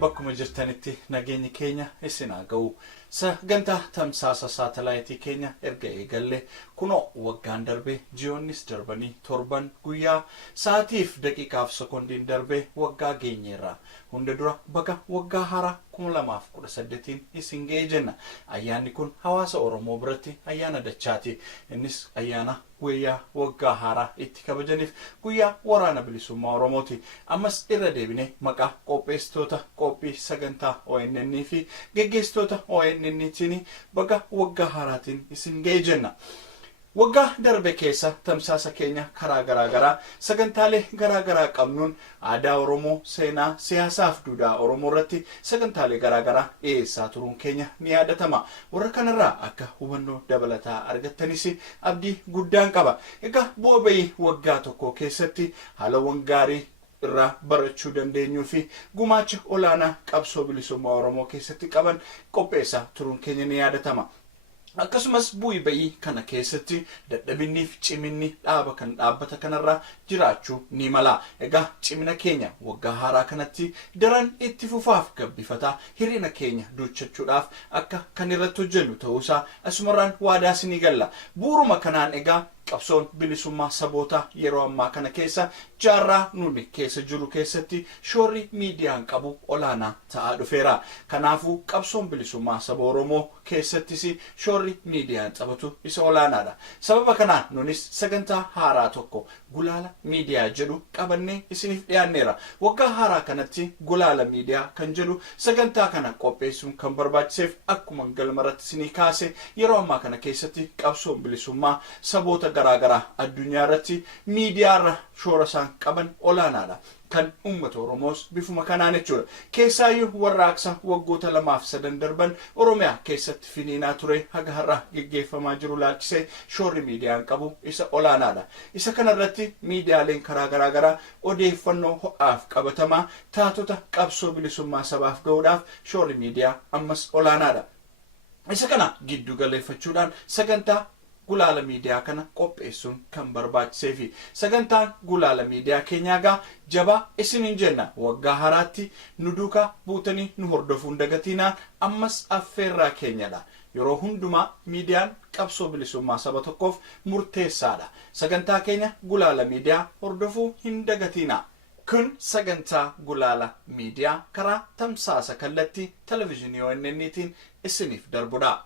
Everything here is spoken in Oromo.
bakkuma jirtanitti nageenyi keenya isin haa ga'u. Sagantaa tamsaasa saatalaayitii keenya erga eegalle kunoo waggaan darbee ji'oonnis darbanii torban guyyaa sa'aatiif daqiiqaaf sekoondiin darbee waggaa geenyeerra. Hunda dura baga waggaa haaraa 2018 isin ga'ee jenna. Ayyaanni kun hawaasa Oromoo biratti ayyaana dachaati. Innis ayyaana guyyaa waggaa haaraa itti kabajaniif guyyaa waraana bilisummaa Oromooti. Ammas irra deebine maqaa qopheessitoota qophii sagantaa ONN fi geggeessitoota ONNtiin baga waggaa haaraatiin isin ga'ee jenna. Waggaa darbe keessa tamsaasa keenya karaa garaagaraa sagantaalee garaagaraa qabnuun aadaa Oromoo, seenaa, siyaasaaf duudhaa Oromoo irratti sagantaalee garaagaraa dhiyeessaa turuun keenya ni yaadatama. Warra kanarraa akka hubannoo dabalataa argattanis abdii guddaan qaba. Egaa bu'aa bayii waggaa tokko keessatti haalawwan gaarii irraa barachuu dandeenyuu fi gumaacha olaanaa qabsoo bilisummaa Oromoo keessatti qaban qopheessaa turuun keenya ni yaadatama. Akkasumas bu'aa bayii kana keessatti dadhabinniif ciminni dhaabbata kanarraa jiraachuu ni mala. Egaa cimina keenya waggaa haaraa kanatti daran itti fufaaf gabbifataa hirina keenya duuchachuudhaaf akka kan irratti hojjennu ta'uusaa asumarraan waadaa isinii galla. Bu'uuruma kanaan egaa qabsoon bilisummaa saboota yeroo ammaa kana keessa jaarraa nuti keessa jiru keessatti shoorri miidiyaan qabu olaanaa ta'aa dhufeera. Kanaafuu qabsoon bilisummaa saba Oromoo keessattis shoorri miidiyaan taphatu isa olaanaadha. Sababa kanaan nunis sagantaa haaraa tokko gulaala miidiyaa jedhu qabannee isiniif dhiyaanneera. Waggaa haaraa kanatti gulaala miidiyaa kan jedhu sagantaa kana qopheessuun kan barbaachiseef akkuma galmarratti isinii kaase yeroo ammaa kana keessatti qabsoon bilisummaa saboota garaagaraa addunyaa irratti miidiyaarra shoora isaan qaban olaanaadha. Kan uummata Oromoos bifuma kanaan jechuudha. Keessaayyuu warraaqsa waggoota 2-3 darban Oromiyaa keessatti finiinaa ture haga har'a geggeeffamaa jiru laalchisee shoorri miidiyaan qabu isa olaanaadha. Isa kanarratti miidiyaaleen karaa garaagaraa odeeffannoo ho'aaf qabatamaa taatota qabsoo bilisummaa sabaaf ga'uudhaaf shoorri miidiyaa ammas olaanaadha. Isa kana giddu galeeffachuudhaan sagantaa gulaala miidiyaa kana qopheessuun kan barbaachisee fi sagantaan gulaala miidiyaa keenyaa jabaa isiniin jenna. Waggaa haaraatti nu duukaa buutanii nu hordofuun dagatiinaa ammas affeerraa keenyadha. Yeroo hundumaa miidiyaan qabsoo bilisummaa saba tokkoof murteessaadha. Sagantaa keenya gulaala miidiyaa hordofuu hin dagatiinaa. Kun sagantaa gulaala miidiyaa karaa tamsaasa kallattii televezyiinii ONNtiin isiniif darbudha.